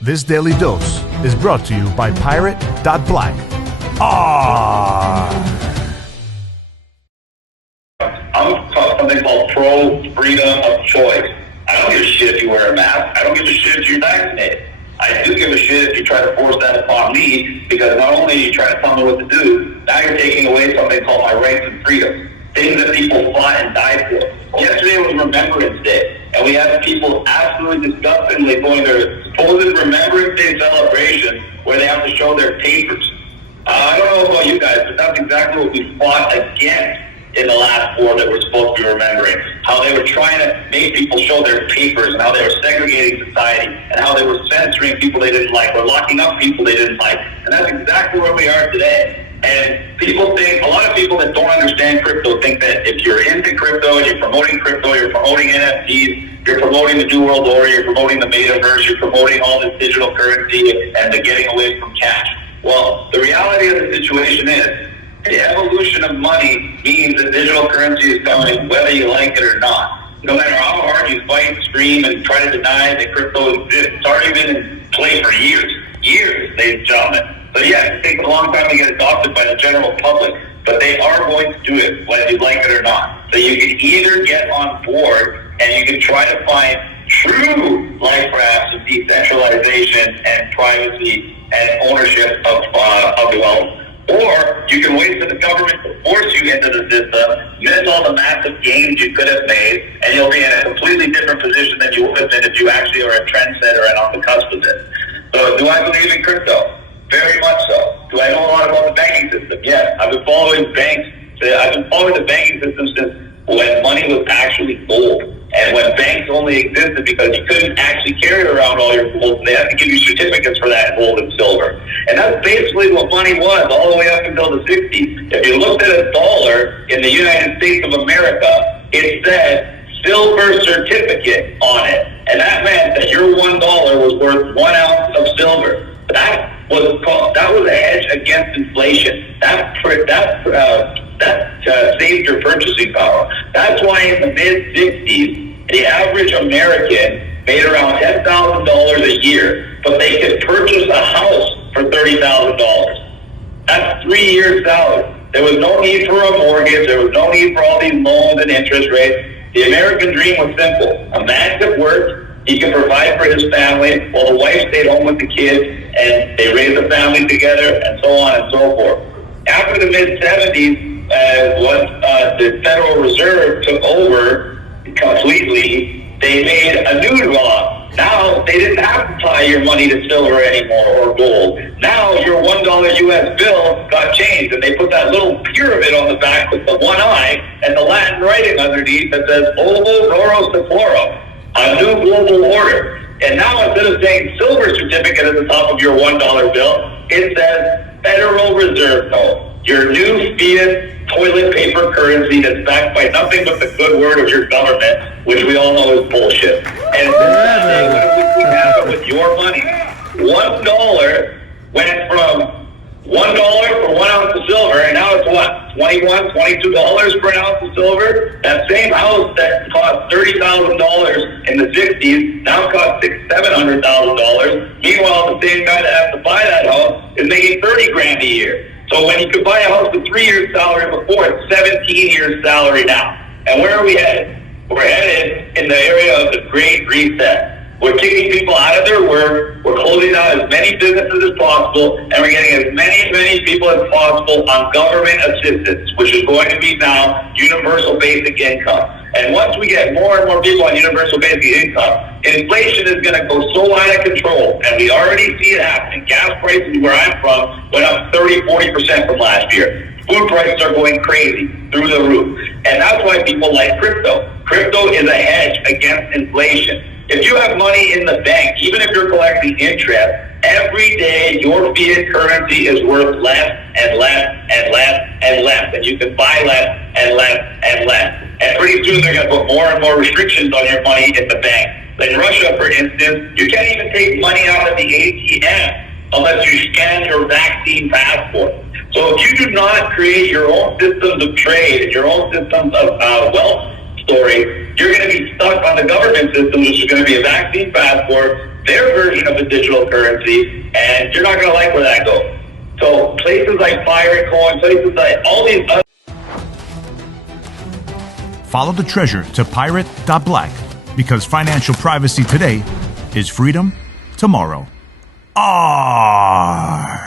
This daily dose is brought to you by Pirate.Black. ARRR! I'm something called pro-freedom of choice. I don't give a shit if you wear a mask. I don't give a shit if you're vaccinated. I do give a shit if you try to force that upon me, because not only are you trying to tell me what to do, now you're taking away something called my rights and freedoms, things that people fought and died for. Yesterday was Remembrance Day, and we had people absolutely disgustingly going their supposed Remembrance Day celebration where they have to show their papers. I don't know about you guys, but that's exactly what we fought against in the last war that we're supposed to be remembering. How they were trying to make people show their papers, and how they were segregating society, and how they were censoring people they didn't like, or locking up people they didn't like. And that's exactly where we are today. And people think, a lot of people that don't understand crypto think that if you're into crypto and you're promoting crypto, you're promoting NFTs, you're promoting the New World Order, you're promoting the metaverse, you're promoting all this digital currency and the getting away from cash. Well, the reality of the situation is, the evolution of money means that digital currency is coming whether you like it or not. No matter how hard you fight, scream, and try to deny that crypto exists, it's already been in play for years, ladies and gentlemen. So yeah, it takes a long time to get adopted by the general public, but they are going to do it whether you like it or not. So you can either get on board and you can try to find true life rafts of decentralization and privacy and ownership of wealth, or you can wait for the government to force you into the system, miss all the massive gains you could have made, and you'll be in a completely different position than you would have been if you actually are a trendsetter and on the cusp of it. So do I believe in crypto? Very much so. Do I know a lot about the banking system? Yes. I've been following banks. I've been following the banking system since when money was actually gold. And when banks only existed because you couldn't actually carry around all your gold, they had to give you certificates for that gold and silver. And that's basically what money was all the way up until the 60s. If you looked at a dollar in the United States of America, it said silver certificate on it. And that meant that your $1 was worth 1 ounce of silver. That was a hedge against inflation. That saved your purchasing power. That's why in the mid-60s, the average American made around $10,000 a year, but they could purchase a house for $30,000. That's 3 years' salary. There was no need for a mortgage. There was no need for all these loans and interest rates. The American dream was simple. A man could work. He could provide for his family while the wife stayed home with the kids, and they raised the family together, and so on and so forth. After the mid-70s, once the Federal Reserve took over completely, they made a new law. Now, they didn't have to tie your money to silver anymore or gold. Now, your $1 US bill got changed, and they put that little pyramid on the back with the one eye and the Latin writing underneath that says, Ovo Noro Securo, a new global order. And now, instead of saying silver certificate at the top of your $1 bill, it says Federal Reserve note, your new fiat toilet paper currency that's backed by nothing but the good word of your government, which we all know is bullshit. And what happened with your money? $1 went from $1 for 1 ounce of silver, and now it's what? $21, $22 for an ounce of silver? That same house that cost $30,000 in the 60s now costs $600,000, $700,000. Meanwhile, the same guy that has to buy that house is making $30,000 a year. So when you could buy a house with 3 years' salary before, it's 17 years' salary now. And where are we headed? We're headed in the area of the Great Reset. We're kicking people out of their work. We're closing down as many businesses as possible, and we're getting as many people as possible on government assistance, which is going to be now universal basic income. And once we get more and more people on universal basic income, inflation is going to go so out of control, and we already see it happening. Gas prices, where I'm from, went up 30-40% from last year. Food prices are going crazy through the roof. And that's why people like crypto. Crypto is a hedge against inflation. If you have money in the bank, even if you're collecting interest, every day your fiat currency is worth less and less and less and less. And you can buy less and less and less. And pretty soon they're going to put more and more restrictions on your money in the bank. In Russia, for instance, you can't even take money out of the ATM unless you scan your vaccine passport. So if you do not create your own systems of trade and your own systems of wealth story, you're going to be stuck on the government system, which is going to be a vaccine passport, their version of a digital currency, and you're not going to like where that goes. So places like Pirate Coin, places like all these other... Follow the treasure to pirate.black, because financial privacy today is freedom tomorrow. ARRR.